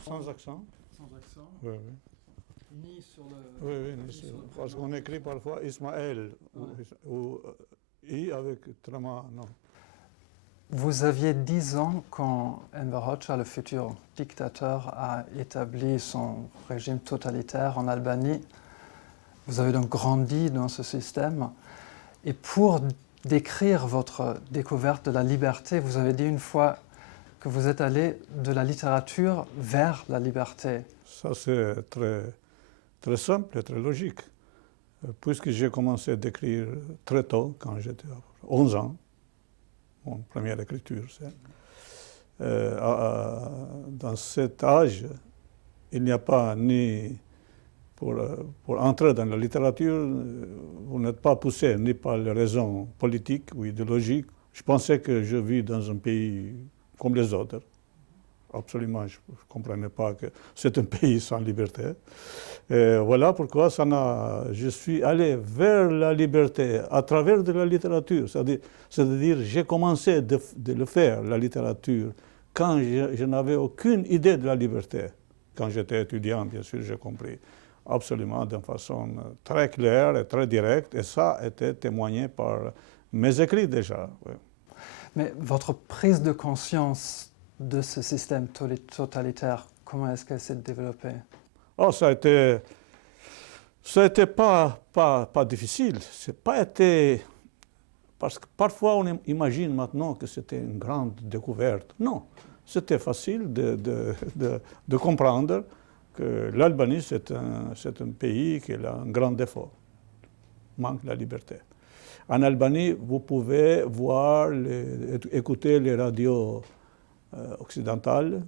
Sans accent. Sans accent. Oui, oui. Ni sur le. Oui, oui, parce qu'on écrit parfois Ismaël ou I avec trama, non. Vous aviez 10 ans quand Enver Hoxha, le futur dictateur, a établi son régime totalitaire en Albanie. Vous avez donc grandi dans ce système. Et pour décrire votre découverte de la liberté, vous avez dit une fois que vous êtes allé de la littérature vers la liberté. Ça, c'est très simple et très logique. Puisque j'ai commencé à écrire très tôt, quand j'étais 11 ans, mon première écriture, dans cet âge, il n'y a pas ni pour entrer dans la littérature, vous n'êtes pas poussé ni par les raisons politiques ou idéologiques. Je pensais que je vis dans un pays comme les autres. Absolument, je ne comprenais pas que c'est un pays sans liberté. Et voilà pourquoi je suis allé vers la liberté à travers de la littérature. C'est-à-dire j'ai commencé de le faire, la littérature, quand je n'avais aucune idée de la liberté. Quand j'étais étudiant, bien sûr, j'ai compris absolument d'une façon très claire et très directe. Et ça a été témoigné par mes écrits déjà. Oui. Mais votre prise de conscience de ce système totalitaire, comment est-ce qu'elle s'est développée? Oh, ça a été pas difficile. C'est pas été parce que parfois on imagine maintenant que c'était une grande découverte. Non, c'était facile de comprendre que l'Albanie c'est un pays qui a un grand défaut, manque de la liberté. En Albanie, vous pouvez voir, écouter les radios occidentales,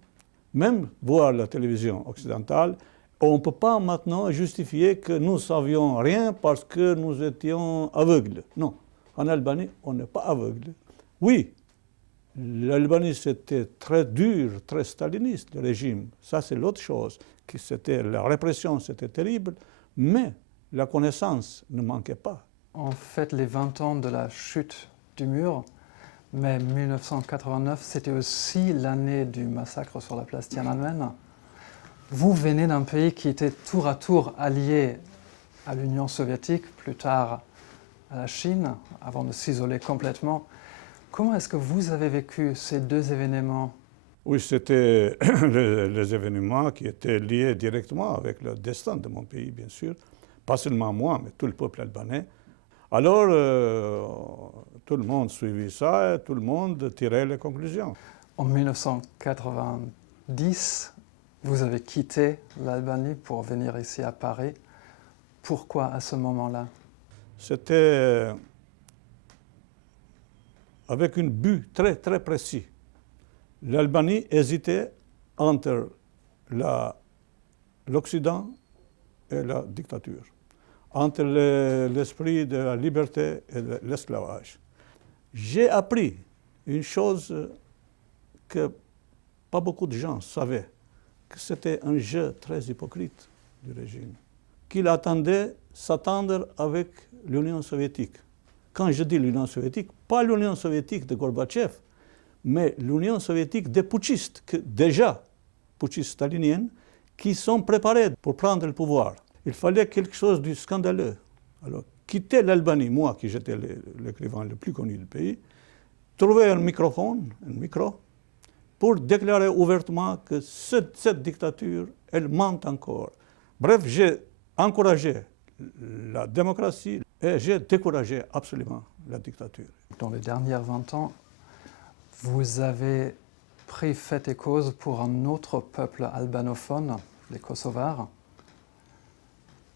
même voir la télévision occidentale. On ne peut pas maintenant justifier que nous ne savions rien parce que nous étions aveugles. Non, en Albanie, on n'est pas aveugle. Oui, l'Albanie, c'était très dur, très staliniste, le régime. Ça, c'est l'autre chose. La répression, c'était terrible, mais la connaissance ne manquait pas. En fait, les 20 ans de la chute du mur, mais 1989, c'était aussi l'année du massacre sur la place Tiananmen. Vous venez d'un pays qui était tour à tour allié à l'Union soviétique, plus tard à la Chine, avant de s'isoler complètement. Comment est-ce que vous avez vécu ces deux événements? Oui, c'était les événements qui étaient liés directement avec le destin de mon pays, bien sûr. Pas seulement moi, mais tout le peuple albanais. Alors, tout le monde suivit ça et tout le monde tirait les conclusions. En 1990, vous avez quitté l'Albanie pour venir ici à Paris. Pourquoi à ce moment-là? C'était avec un but très, très précis. L'Albanie hésitait entre l'Occident et la dictature, entre l'esprit de la liberté et de l'esclavage. J'ai appris une chose que pas beaucoup de gens savaient, que c'était un jeu très hypocrite du régime, qu'il attendait s'attendre avec l'Union soviétique. Quand je dis l'Union soviétique, pas l'Union soviétique de Gorbatchev, mais l'Union soviétique des putschistes, putschistes staliniennes, qui sont préparés pour prendre le pouvoir. Il fallait quelque chose de scandaleux. Alors, quitter l'Albanie, moi qui j'étais l'écrivain le plus connu du pays, trouver un micro, pour déclarer ouvertement que cette dictature, elle ment encore. Bref, j'ai encouragé la démocratie et j'ai découragé absolument la dictature. Dans les dernières 20 ans, vous avez pris fait et cause pour un autre peuple albanophone, les Kosovars,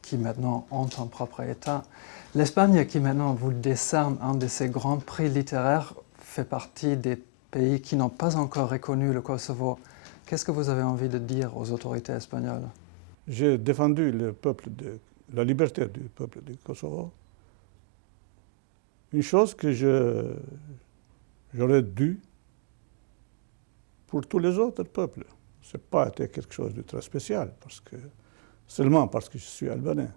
qui maintenant ont un propre État. L'Espagne, qui maintenant vous décerne un de ses grands prix littéraires, fait partie des pays qui n'ont pas encore reconnu le Kosovo. Qu'est-ce que vous avez envie de dire aux autorités espagnoles? J'ai défendu la liberté du peuple du Kosovo. Une chose que j'aurais dû pour tous les autres peuples. Ce n'a pas été quelque chose de très spécial, seulement parce que je suis albanais.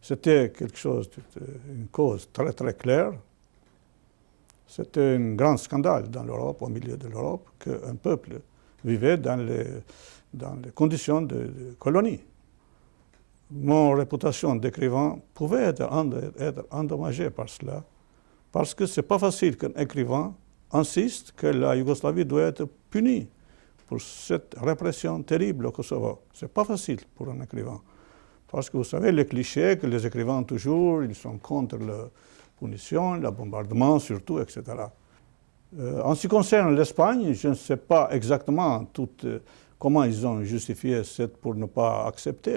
C'était une cause très très claire. C'était un grand scandale dans l'Europe, au milieu de l'Europe, qu'un peuple vivait dans dans les conditions de colonie. Mon réputation d'écrivain pouvait être endommagée par cela, parce que ce n'est pas facile qu'un écrivain insiste que la Yougoslavie doit être punie pour cette répression terrible au Kosovo. Ce n'est pas facile pour un écrivain. Parce que vous savez, les clichés que les écrivains ont toujours, ils sont contre la punition, le bombardement surtout, etc. En ce qui concerne l'Espagne, je ne sais pas exactement comment ils ont justifié pour ne pas accepter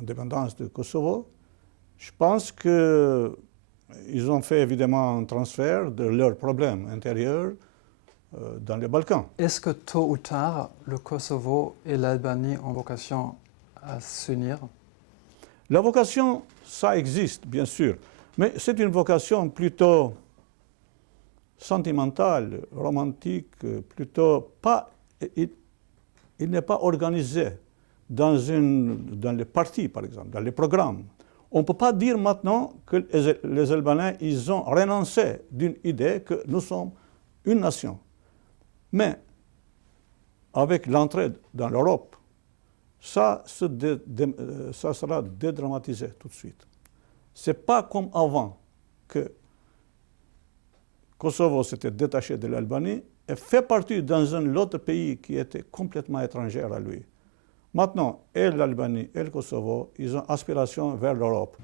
l'indépendance du Kosovo. Je pense qu'ils ont fait évidemment un transfert de leurs problèmes intérieurs dans les Balkans. Est-ce que tôt ou tard, le Kosovo et l'Albanie ont vocation à s'unir? La vocation, ça existe, bien sûr, mais c'est une vocation plutôt sentimentale, romantique, plutôt pas. Il n'est pas organisé dans les partis, par exemple, dans les programmes. On ne peut pas dire maintenant que les Albanais ils ont renoncé d'une idée que nous sommes une nation. Mais avec l'entrée dans l'Europe, ça sera dédramatisé tout de suite. Ce n'est pas comme avant que Kosovo s'était détaché de l'Albanie et fait partie dans un autre pays qui était complètement étranger à lui. Maintenant, et l'Albanie et le Kosovo, ils ont aspiration vers l'Europe.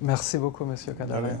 Merci beaucoup, M. Kadare.